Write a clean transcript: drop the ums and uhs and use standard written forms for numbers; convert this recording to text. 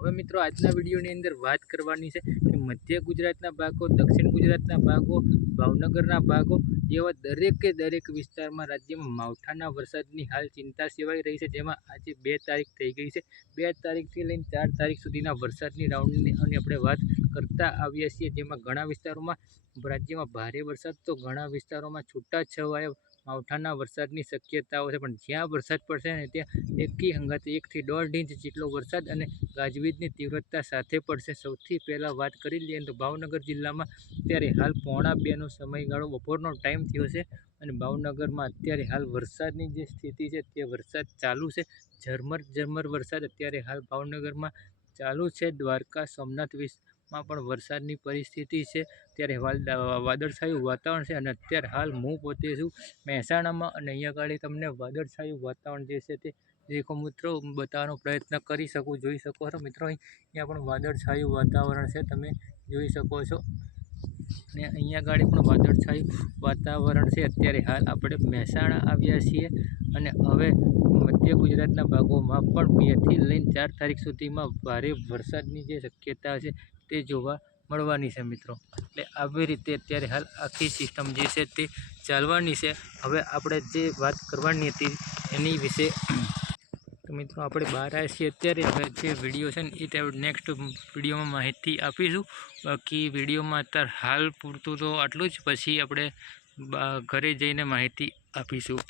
હવે મિત્રો આજના વિડીયોની અંદર વાત કરવાની છે કે મધ્ય ગુજરાતના ભાગો, દક્ષિણ ગુજરાતના ભાગો, ભાવનગરના ભાગો એવા દરેક વિસ્તારમાં રાજ્યમાં માવઠાના વરસાદની હાલ ચિંતા સેવાઈ રહી છે, જેમાં આજે 2 તારીખ થઈ ગઈ છે। 2 તારીખથી લઈને 4 તારીખ સુધીના વરસાદની રાઉન્ડની આપણે વાત કરતા આવ્યા છીએ, જેમાં ઘણા વિસ્તારોમાં રાજ્યમાં ભારે વરસાદ તો ઘણા વિસ્તારોમાં છૂટાછવાયા માવઠાના વરસાદની શક્યતાઓ છે, પણ જ્યાં વરસાદ પડશે ને ત્યાં એકી હંગાતે 1 થી 1.5 ઇંચ જેટલો વરસાદ અને ગાજવીજની તીવ્રતા સાથે પડશે। સૌથી પહેલાં વાત કરી લઈએ તો ભાવનગર જિલ્લામાં અત્યારે હાલ 1:45નો સમયગાળો બપોરનો ટાઈમ થયો છે અને ભાવનગરમાં અત્યારે હાલ વરસાદની જે સ્થિતિ છે તે વરસાદ ચાલુ છે। ઝરમર વરસાદ અત્યારે હાલ ભાવનગરમાં ચાલુ છે। દ્વારકા, સોમનાથ માં પણ વરસાદની પરિસ્થિતિ છે। ત્યારે વાદળછાયું વાતાવરણ છે અને અત્યારે હાલ હું પોતે છું મહેસાણામાં અને અહીંયા આગળ તમને વાદળછાયું વાતાવરણ જે છે તે દેખો મિત્રો બતાવવાનો પ્રયત્ન કરી શકું, જોઈ શકો છો મિત્રો। અહીંયા પણ વાદળછાયું વાતાવરણ છે, તમે જોઈ શકો છો અને અહીંયા આગળ પણ વાદળછાયું વાતાવરણ છે। અત્યારે હાલ આપણે મહેસાણા આવ્યા છીએ અને હવે મધ્ય ગુજરાતના ભાગોમાં પણ 2 થી લઈને 4 તારીખ સુધીમાં ભારે વરસાદની જે શક્યતા છે તે જોવા મળવાની છે મિત્રો। એટલે આવી રીતે અત્યારે હાલ આખી સિસ્ટમ જે છે તે ચાલવાની છે। હવે આપણે જે વાત કરવાની હતી એની વિશે તો મિત્રો આપણે બહાર આવ્યા છીએ અત્યારે જે વિડીયો છે ને એ નેક્સ્ટ વિડીયોમાં માહિતી આપીશું। બાકી વિડીયોમાં અત્યારે હાલ પૂરતું તો આટલું જ, પછી આપણે ઘરે જઈને માહિતી આપીશું।